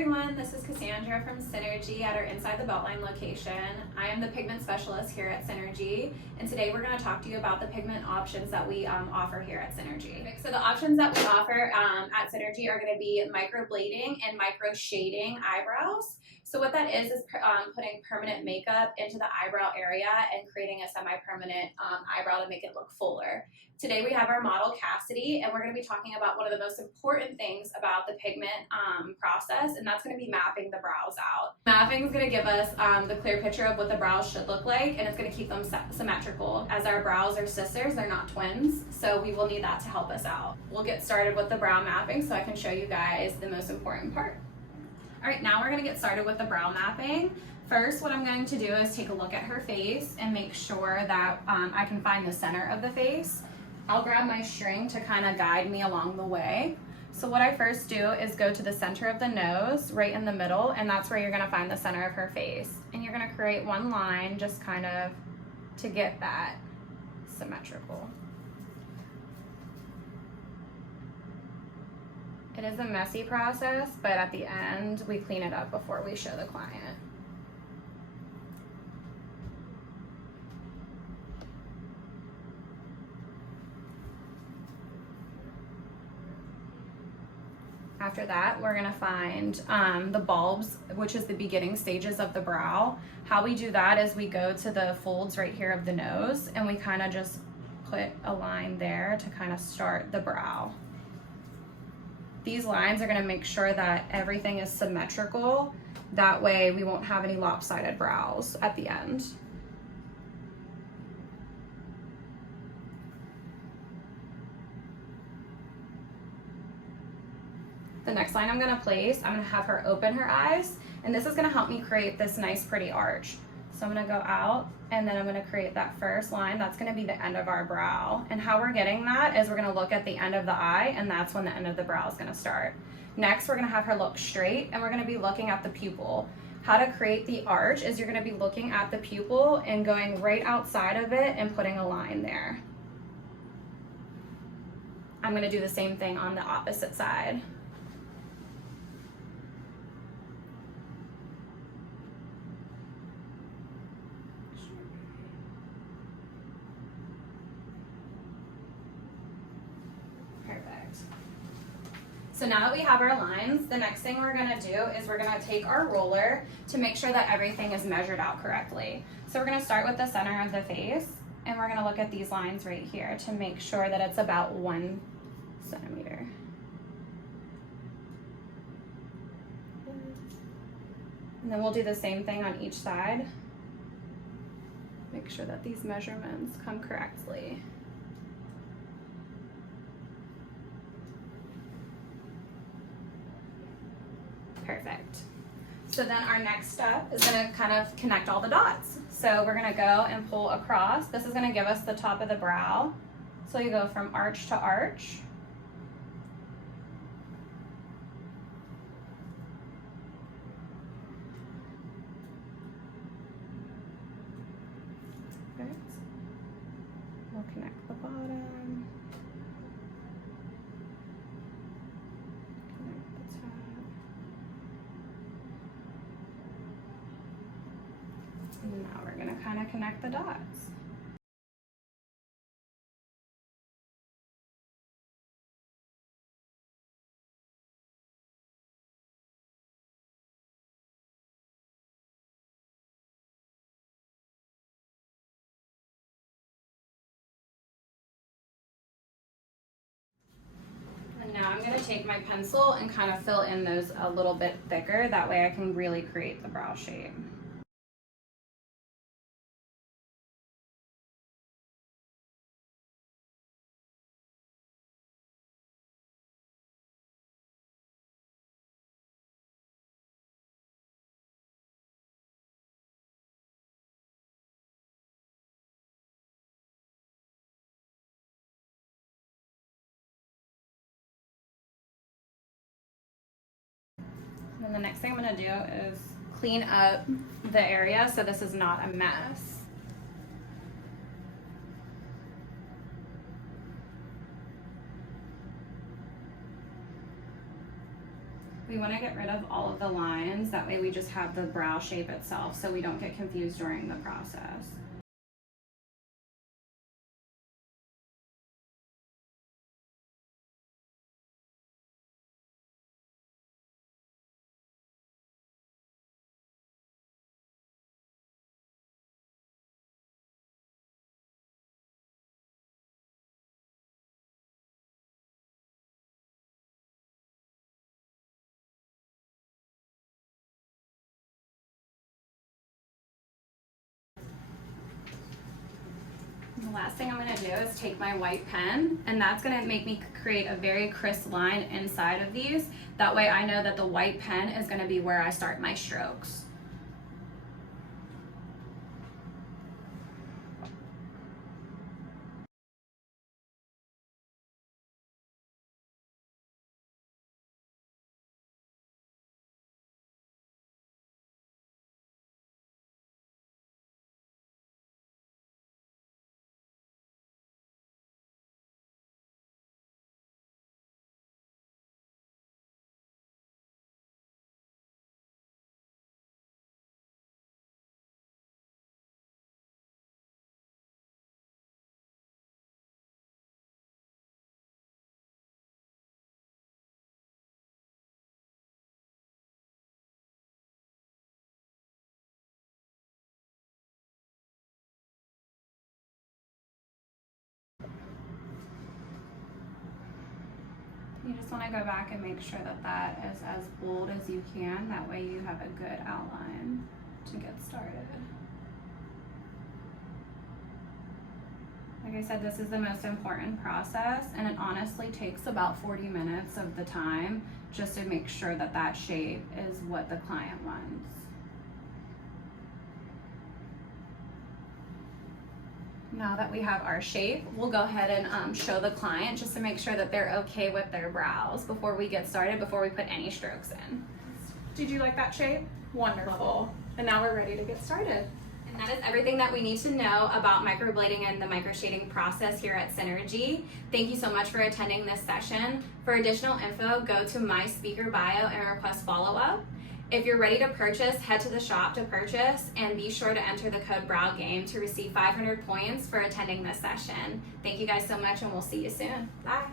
everyone, this is Cassandra from Synergy at our Inside the Beltline location. I am the pigment specialist here at Synergy, and today we're going to talk to you about the pigment options that we offer here at Synergy. So the options that we offer at Synergy are going to be microblading and micro shading eyebrows. So what that is putting permanent makeup into the eyebrow area and creating a semi-permanent eyebrow to make it look fuller. Today we have our model Cassidy, and we're going to be talking about one of the most important things about the pigment process, and that's going to be mapping the brows out. Mapping is going to give us the clear picture of what the brows should look like, and it's going to keep them symmetrical. As our brows are sisters, they're not twins, so we will need that to help us out. We'll get started with the brow mapping so I can show you guys the most important part. All right, now we're going to get started with the brow mapping. First, what I'm going to do is take a look at her face and make sure that I can find the center of the face. I'll grab my string to kind of guide me along the way. So what I first do is go to the center of the nose, right in the middle, and that's where you're going to find the center of her face. And you're going to create one line just kind of to get that symmetrical. It is a messy process, but at the end, we clean it up before we show the client. After that, we're gonna find the bulbs, which is the beginning stages of the brow. How we do that is we go to the folds right here of the nose, and we kind of just put a line there to kind of start the brow. These lines are going to make sure that everything is symmetrical. That way we won't have any lopsided brows at the end. The next line I'm going to place, I'm going to have her open her eyes, and this is going to help me create this nice pretty arch. So I'm going to go out, and then I'm going to create that first line. That's going to be the end of our brow. And how we're getting that is we're going to look at the end of the eye, and that's when the end of the brow is going to start. Next, we're going to have her look straight, and we're going to be looking at the pupil. How to create the arch is you're going to be looking at the pupil and going right outside of it and putting a line there. I'm going to do the same thing on the opposite side. So now that we have our lines, the next thing we're gonna do is we're gonna take our roller to make sure that everything is measured out correctly. So we're gonna start with the center of the face, and we're gonna look at these lines right here to make sure that it's about 1 centimeter. And then we'll do the same thing on each side. Make sure that these measurements come correctly. Perfect. So then our next step is going to kind of connect all the dots. So we're going to go and pull across. This is going to give us the top of the brow. So you go from arch to arch. Perfect. We'll connect the bottom. Now we're going to kind of connect the dots. And now I'm going to take my pencil and kind of fill in those a little bit thicker. That way I can really create the brow shape. And the next thing I'm going to do is clean up the area so this is not a mess. We want to get rid of all of the lines. That way we just have the brow shape itself so we don't get confused during the process. The last thing I'm going to do is take my white pen, and that's going to make me create a very crisp line inside of these. That way I know that the white pen is going to be where I start my strokes. You just want to go back and make sure that that is as bold as you can. That way you have a good outline to get started. Like I said, this is the most important process, and it honestly takes about 40 minutes of the time just to make sure that that shape is what the client wants. Now that we have our shape, we'll go ahead and show the client just to make sure that they're okay with their brows before we get started, before we put any strokes in. Did you like that shape? Wonderful. And now we're ready to get started. And that is everything that we need to know about microblading and the microshading process here at Synergy. Thank you so much for attending this session. For additional info, go to my speaker bio and request follow-up. If you're ready to purchase, head to the shop to purchase, and be sure to enter the code BROWGAME to receive 500 points for attending this session. Thank you guys so much, and we'll see you soon. Bye.